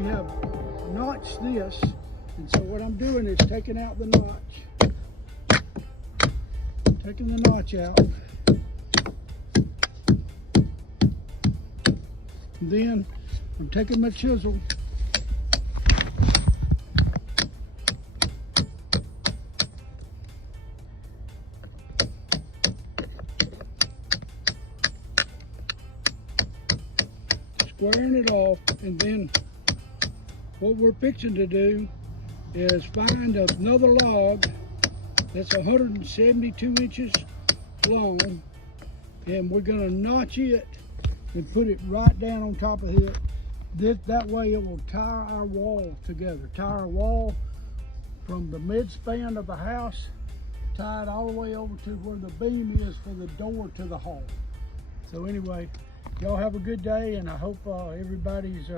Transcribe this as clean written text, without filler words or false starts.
We have notched this, and so what I'm doing is taking out the notch. Taking the notch out. And then I'm taking my chisel. Squaring it off, and then what we're fixing to do is find another log that's 172 inches long, and we're going to notch it and put it right down on top of it. That way it will tie our wall together. Tie our wall from the midspan of the house, tie it all the way over to where the beam is for the door to the hall. So anyway, y'all have a good day, and I hope everybody's